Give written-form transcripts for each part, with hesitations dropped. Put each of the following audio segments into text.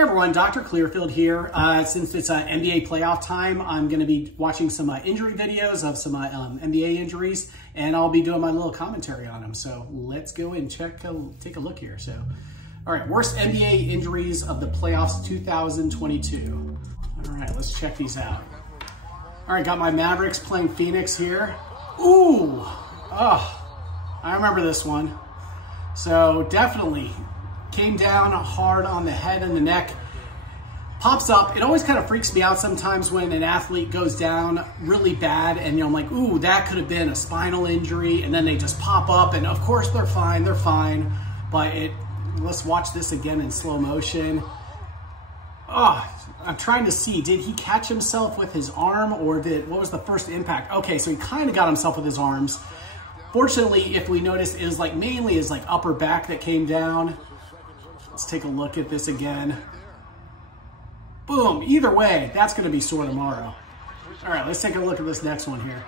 Hey everyone, Dr. Clearfield here. Since it's NBA playoff time, I'm going to be watching some injury videos of some NBA injuries, and I'll be doing my little commentary on them. So let's go and take a look here. So, all right, worst NBA injuries of the playoffs 2022. All right, let's check these out. All right, got my Mavericks playing Phoenix here. Ooh, I remember this one. So definitely came down hard on the head and the neck, pops up. It always kind of freaks me out sometimes when an athlete goes down really bad and I'm like, ooh, that could have been a spinal injury, and then they just pop up and of course they're fine, but let's watch this again in slow motion. I'm trying to see, did he catch himself with his arm, or what was the first impact? Okay, so he kind of got himself with his arms. Fortunately, if we notice, it was mainly his upper back that came down. Let's take a look at this again. Boom, either way, that's gonna be sore tomorrow. All right, let's take a look at this next one here.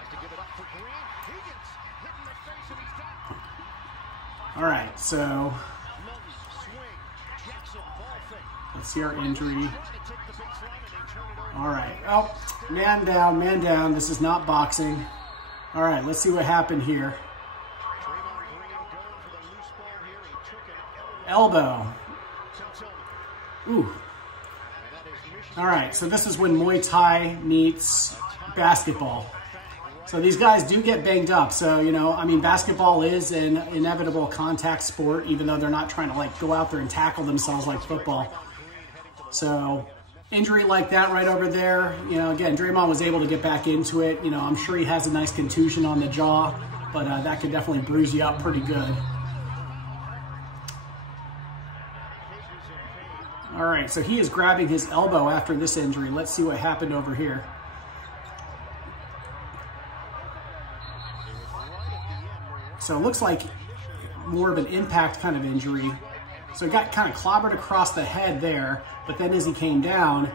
All right, so let's see our injury. All right, oh, man down. This is not boxing. All right, let's see what happened here. Elbow. Ooh. All right, so this is when Muay Thai meets basketball. So these guys do get banged up. So, I mean, basketball is an inevitable contact sport, even though they're not trying to go out there and tackle themselves like football. So injury like that right over there, again, Draymond was able to get back into it. I'm sure he has a nice contusion on the jaw, but that could definitely bruise you up pretty good. All right, so he is grabbing his elbow after this injury. Let's see what happened over here. So it looks like more of an impact kind of injury. So he got kind of clobbered across the head there, but then as he came down,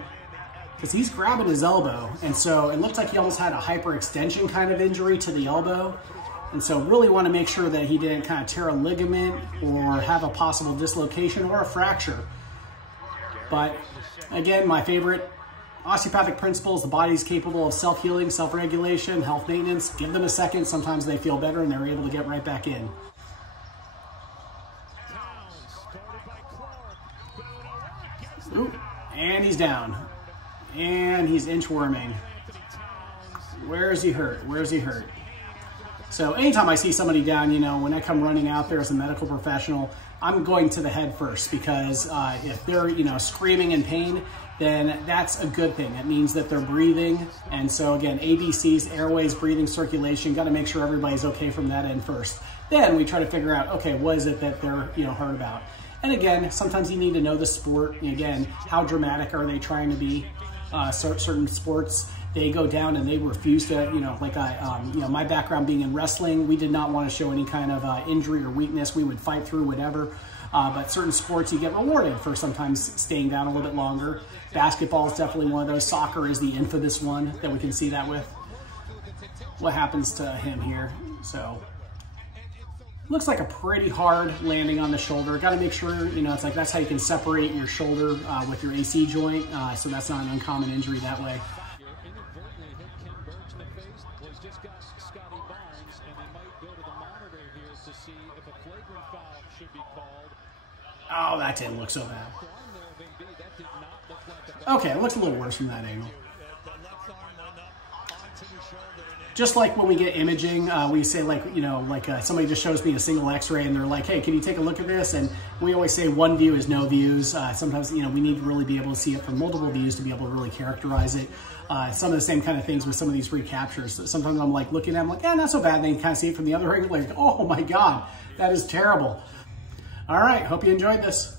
because he's grabbing his elbow, and so it looked like he almost had a hyperextension kind of injury to the elbow. And so really want to make sure that he didn't kind of tear a ligament or have a possible dislocation or a fracture. But again, my favorite osteopathic principles: the body's capable of self-healing, self-regulation, health maintenance. Give them a second. Sometimes they feel better and they're able to get right back in. Ooh, and he's down. And he's inchworming. Where is he hurt? Where is he hurt? So anytime I see somebody down, when I come running out there as a medical professional, I'm going to the head first, because if they're, screaming in pain, then that's a good thing. It means that they're breathing. And so again, ABCs, airways, breathing, circulation, got to make sure everybody's okay from that end first. Then we try to figure out, okay, what is it that they're, hurt about? And again, sometimes you need to know the sport. Again, how dramatic are they trying to be? Certain sports, they go down and they refuse to, my background being in wrestling, we did not want to show any kind of injury or weakness. We would fight through whatever. But certain sports, you get rewarded for sometimes staying down a little bit longer. Basketball is definitely one of those. Soccer is the infamous one that we can see that with. What happens to him here? So looks like a pretty hard landing on the shoulder. Got to make sure, it's that's how you can separate your shoulder with your AC joint. So that's not an uncommon injury that way. Oh, that didn't look so bad. Okay, it looks a little worse from that angle. Just like when we get imaging, we say somebody just shows me a single x-ray and they're like, hey, can you take a look at this? And we always say one view is no views. Sometimes, we need to really be able to see it from multiple views to be able to really characterize it. Some of the same kind of things with some of these recaptures. Sometimes I'm looking at them yeah, not so bad. And then you kind of see it from the other angle, oh my God, that is terrible. All right, hope you enjoyed this.